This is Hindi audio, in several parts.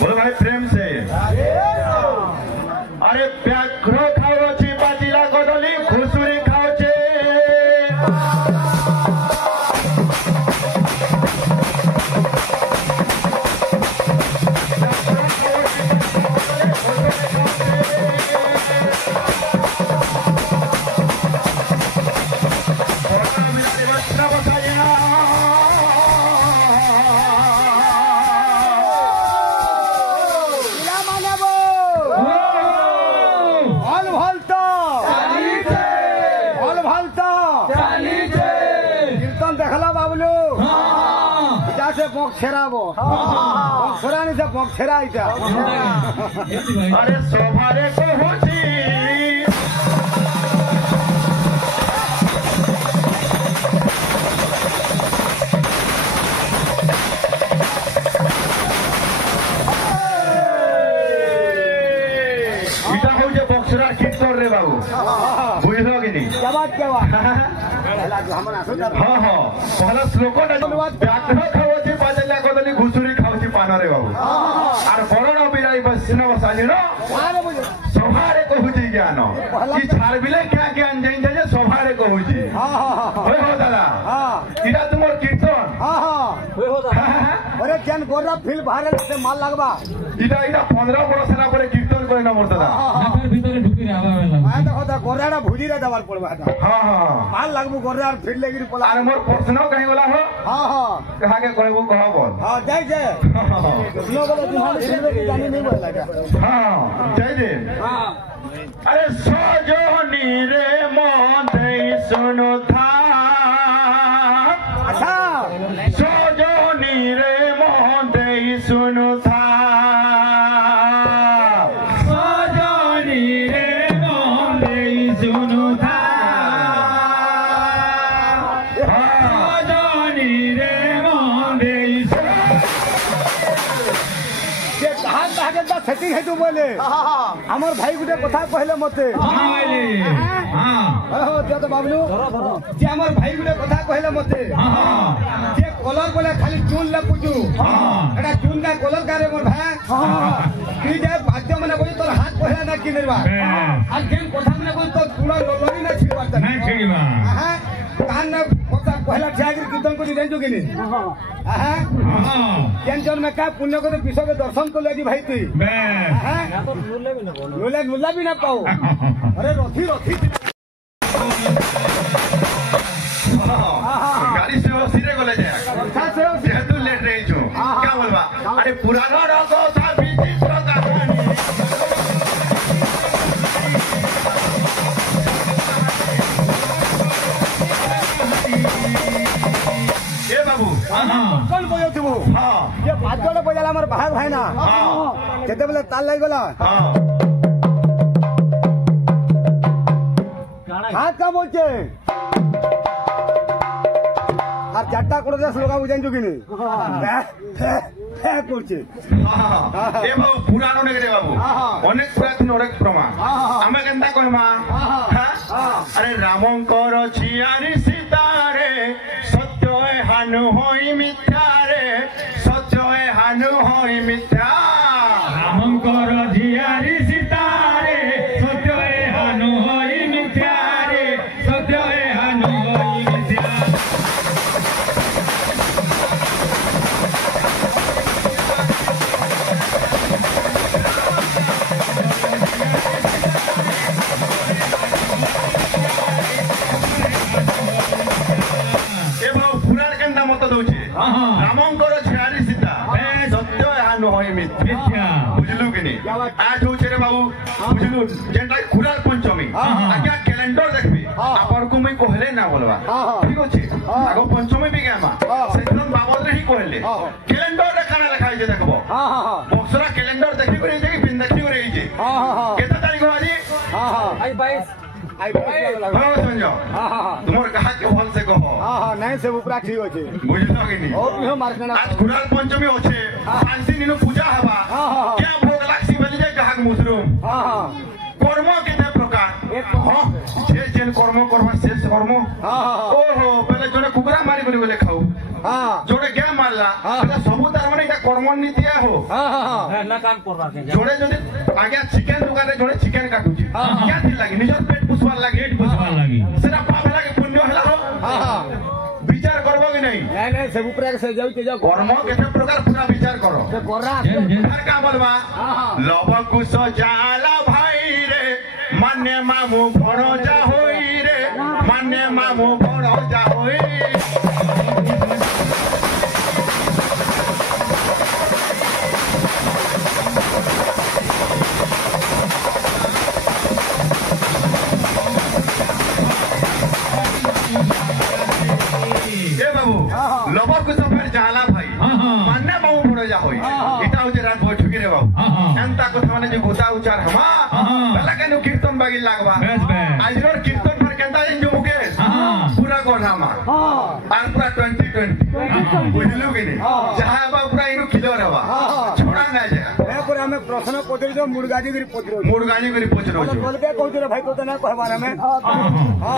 बोलो भाई प्रेम से। अरे व्याघ्र खाओ पाचिला कदली घुसुरी खाओचे पक्षराबो पक्षरानी से पक्षरा आइता अरे सोभारे को होची इटा हो जे पक्षरा कीर्तन रे बाबू बुझलो कि नहीं क्या बात हाँ हाँ पहला श्लोक व्याघ्र खाओ पाचल्या कदली घुसुरी खाओ पान रे बाबू और बरण बिराई बसिन बसालीन सभारे कहूची ज्ञान कि छाड़बिले क्या ज्ञान जाइन जे सभारे कहूची होय हो दादा इटा तुमर कीर्तन अरे ज्ञान गोरा फिल बाहर से माल लगबा इटा 15 बरस ना परे कीर्तन करे ना मोर दादा भीतर ढुकी रे आवा मैं देखो ता गोराडा भुजी रे दवार पड़बा हां हां माल लगबो गोरा फिर लेगिर पला अरे मोर प्रश्न कहि बोला हो हां कहा के कहबो कह बोल हां जय जय सुनो बोले तुम्हारे सुनने की जानी नहीं बोला क्या हां जय जय हां अरे सजनी रे मन दई सुनो था अच्छा सजनी रे मन दई सुनो था सजनी रे मन दई सुनो था सजनी रे मन दई सेटिंग है तू बोले हमार भाई गुटे कथा कहले मते तो बाबलू जे हमार भाई गुटे कथा कहले मते जे कलर बोले खाली चून ले पूजू एटा चून का कलर का रे मोर भाई की जे बाद्य माने कोई तोर हाथ पहला ना कि निर्वा आ जेन कथा माने कोई तो पूरा लोलरी ना छिड़वा ना छिड़वा हां कान ना कथा पहला जागिर कीर्तन को देन जो किनी हां टेंशन में का पुण्य को विश्व के दर्शन को लेगी भाई तू मुला भी ना पाओ अरे रथी रथी गाड़ी से सीधे को ले जाए जेहेतु लेट रही छो क्या बोलबा अरे पुराना रखो था विचित्र कहानी ए बाबू कौन बोयो तू हां ये बात जोड़े बजाला हमर भाई भाई ना हां केते बोले ताल लाग गेला हां हाथ का बोलचे আর চারটা করে দেশ লোক বুঝাই চুকিনি করছে এ বাবু পুরানো নেই রে বাবু অনেক পুরাতন অনেক প্রমাণ আমি কেনতা কইমা আরে রামঙ্কর ঝিয়ারি সীতারে সত্য হানু হই মিথ্যারে সত্য হানু হই মিথ্যা রামঙ্কর ঝিয়ারি সীতারে সত্য হানু হই মিথ্যারে সত্য হানু হই মিথ্যা रामंकर झियारी सीता सत्य हानु होई मिथ्या बुझलु कि नहीं आज होचे रे बाबू बुझलु जेंटा खुराल पंचमी आज्ञा कैलेंडर देखबी आपन को मैं कहले ना बोलबा ठीक अछि आगो पंचमी भी गामा सेदिन बाबद रे ही कहले कैलेंडर रे खाना लिखा जे देखबो बक्सरा कैलेंडर देखि करे जे बिन देखि करे जे केता तारीख हो आज आई 22 आई हां समझो तुमर कहा के फल से कहो हां नहीं से ऊपर ठीक होचे बुझलो कि नहीं और बिहो मार्केट आज खुराल पंचमी होचे पांसी दिन पूजा हवा क्या भोग लागसी बलि जाय कहा मुसरुम कर्म केते प्रकार एक जे जेन कर्म करबा शेष कर्म ओहो पहले जोने कुकुरा मारी करी बोले खाऊ जोने क्या मारला पहले सब तार माने कर्म नीति हो ना काम करवा के जोड़े जो आगे चिकन दुकान जोड़े चिकन काटुची क्या थी लगी निजर पेट पुछवार लगी सेना पाप लगे पुण्य हला हो विचार करबो कि नहीं नहीं सब ऊपर से जाऊ के जाऊ कर्म केते प्रकार पूरा विचार करो से कोरा हर का बोलबा लोभ कुश जाला भाई रे मान्य मामू भणो जा होई रे मान्य मामू भणो जा होई लोभ कुछ फिर जाला भाई मान्य बाबू बड़ जा होई इटा हो जे रात बैठक रे बाबू एंता कथा माने जे गोता उचार हमा पहला केनु कीर्तन बागी लागबा आज रोड कीर्तन पर केंता जो मुकेश पूरा गोनामा आर पूरा 2020 बुझलु कि नहीं जहां बा पूरा इनु किलो रहबा छोड़ा ना जा ए पूरा में प्रश्न पत्र जो मुर्गाजी गिरी पत्र मुर्गाजी गिरी पत्र बोल के कहू रे भाई को तो ना कहबार में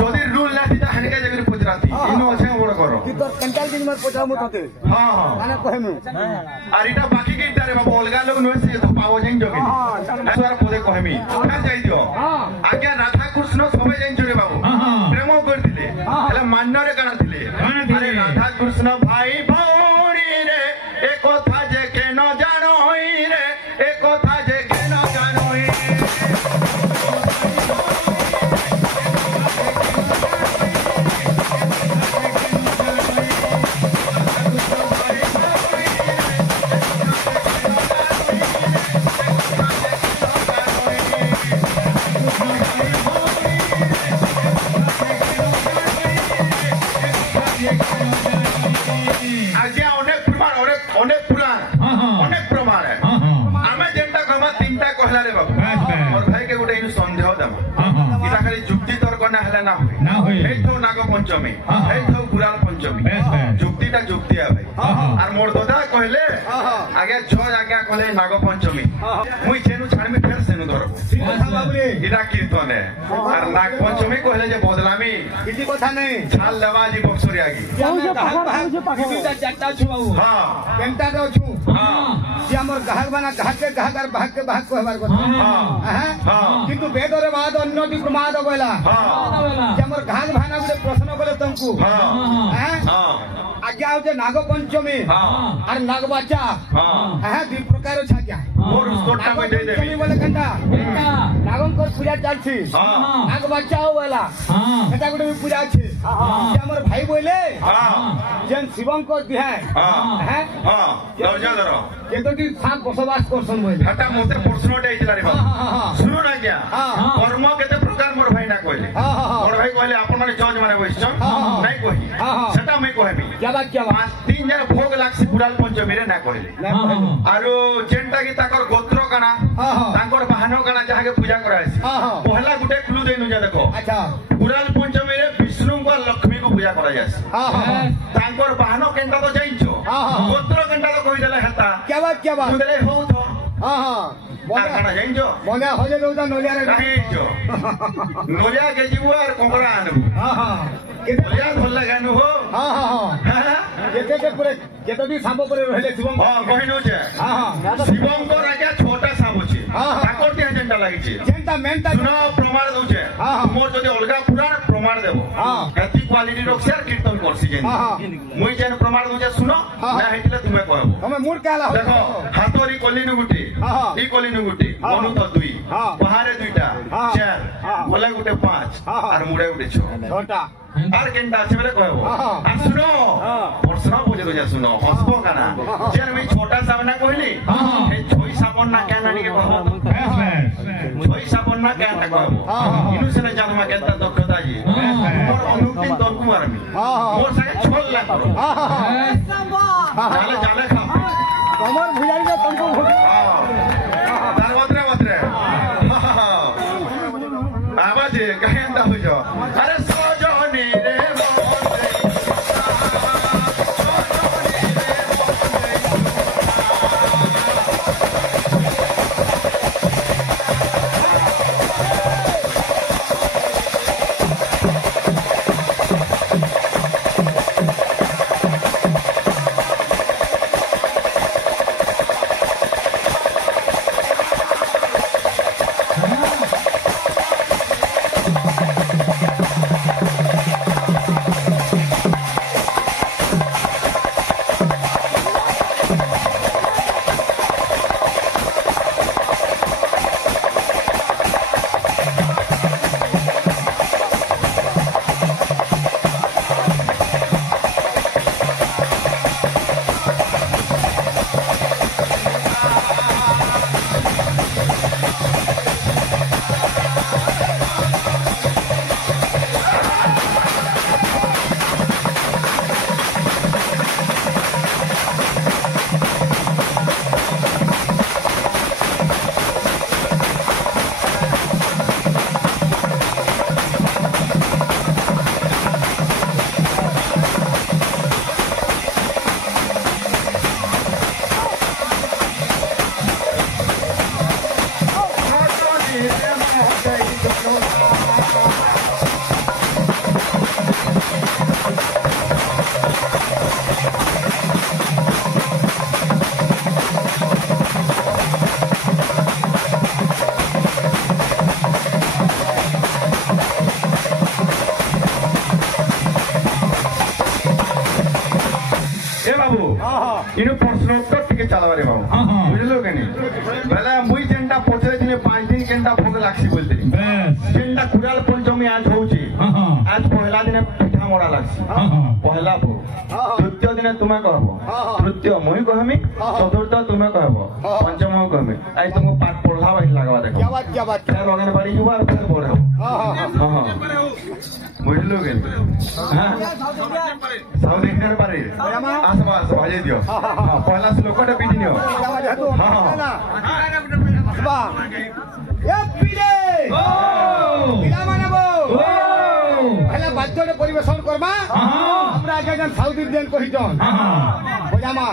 जदी रूल ना दिता हनके जगरी पत्राती इनु अछे ओड करो कि तो कंटाल दिन में पत्र मु तते हां माने कहमु আর এটা বাকি কি তারে বাবা অলগা লোক নয় সে পাওয়া যাই জগে আসবার পদে কহমি না যাই দিও আগে রাধা কৃষ্ণ সবে যাই জরে বাবু প্রেম করতিলে এলা মান্নরে কানা দিলে আরে রাধা কৃষ্ণ ভাই ভৌরি রে এ কথা যে কেন জানোই রে এ কথা যে কেন জানোই ना होई एथो नाग पंचमी एथो गुराल पंचमी जुक्तिटा जुक्ति आ भाई आर मोर दादा कहले आगे छ आगे कहले नाग पंचमी मुई जेनु छाड़मी फेर सेनु धर बाबूरे इरा कीर्तन है आर नाग पंचमी कहले जे बदलामी किसी कथा नहीं छाल लेवाजी बक्सरी आगी किटा चारटा छु बाबू हां केनटा रो छु हां जे हमर ग्राहक बना ग्राहक के ग्राहक भाग के भाग कहबार कथा हां किंतु वेदरे बाद अन्यटी प्रमाद बोला हां जे हमर ग्राहक भाना गुटे प्रश्न करे तुमको हां आज्ञा होते नाग पंचमी और नाग बच्चा हां दि प्रकार छ क्या और उसकोटा में दे देबी बोले कंटा नागम को पूजा चलछि नाग बच्चा हो वाला एटा गुटे पूजा छै जे हमर भाई बोले जेन शिवम को दिया है हां दर्जा धरो ये तो कि सात बसवास करसन बोले हटा मोते प्रश्न देइला रे बाबू सुनो ना क्या कर्म केते प्रकार मोर भाई ना कहले मोर भाई कहले आपन माने जज माने बइछ नहीं कहि सेटा मैं कहबी क्या बात तीन जन भोग लागसी गुराल पंचमी रे ना कहले आरो जेंटा की ताकर गोत्र काना ताकर बहानो काना जहा के पूजा करासी पहला गुटे क्लू देनु जा देखो अच्छा गुराल पंचमी रे विष्णु को लक्ष्मी को पूजा करा जासी ताकर बहानो केंटा तो जाइछो गोत्र केंटा तो कहि देले हेता क्या बात तू देले हो तो खाना जाइछो मने होजे दोता नलिया रे जाइछो नलिया के जीव और कोकरा आनबु नलिया भल लगानु हो केते के पूरे केते भी सांबो पूरे रहले शिवम कहिनु छे शिवम को राजा छोटा सांबो छे ताकर के जेंटा लागि छे जेंटा मेंटा सुनो प्रमाण दउ छे मोर जदी अलगा पुराण प्रमाण देबो कति क्वालिटी रो शेयर कीर्तन करसी जेन मुई जेन प्रमाण दउ छे सुनो ना हेतले तुमे कहबो हमें मूड काला हो देखो हातोरी कोलिनु गुटी ई कोलिनु गुटी मनु तो दुई पहारे दुईटा चार बोला गुटे पांच और मुड़े गुटे छटा আর কেনটা আছে বলে কইবো আর শুনো প্রশ্ন বুঝে তো যা শুনো হসবো কানা যে আমি ছোটা সাবনা কইলি এই ছই সাবন না কেন নিকে কইবো ছই সাবন না কেন না কইবো ইনু সেনা জানমা কেনটা দক্ষতা জি মোর অনুক্তি তরকু মারমি মোর সাথে ছল না করো জালে জালে খাও তোমার ভুলাই না তঙ্কু তার বতরে বতরে আবাজ কেনটা হইছো আরে সজনি রে লাগছি বলতে যেটা কুড়াল পঞ্চমী আজ হচ্ছে আজ পহেলা দিনে পিঠা মরা লাগছি পহেলা বউ তৃতীয় দিনে তুমি কহব তৃতীয় মুই কহমি চতুর্থ তুমি কহব পঞ্চম মুই কহমি আজ তুমি পাঠ পড়লা বাড়ি লাগবা দেখো ফের অগেন বাড়ি যাবো আর ফের পড়াবো বুঝলো কেন হ্যাঁ সাউথ ইন্ডিয়ান পারে আসবা আসবা বাজে দিও পহেলা শ্লোকটা পিটি নিও বাদ্যটা পরিবেশন করবা আমরা আগে সাউথ ইন্ডিয়ান কহিছন বুঝামা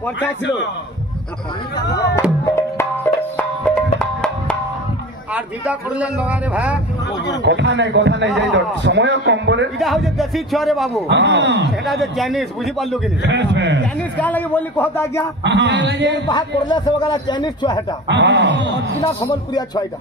পঞ্চা ছিল আর দুইটা করলেন নগারে ভাই কথা নাই যাই সময় কম বলে এটা হচ্ছে দেশি ছুয়ারে বাবু এটা হচ্ছে চাইনিজ বুঝি পারলো কি চাইনিজ কাঁ লাগে বলি কহত আজ্ঞা বাহার করলে সব চাইনিজ ছুয়া এটা সম্বলপুরিয়া ছুয়া এটা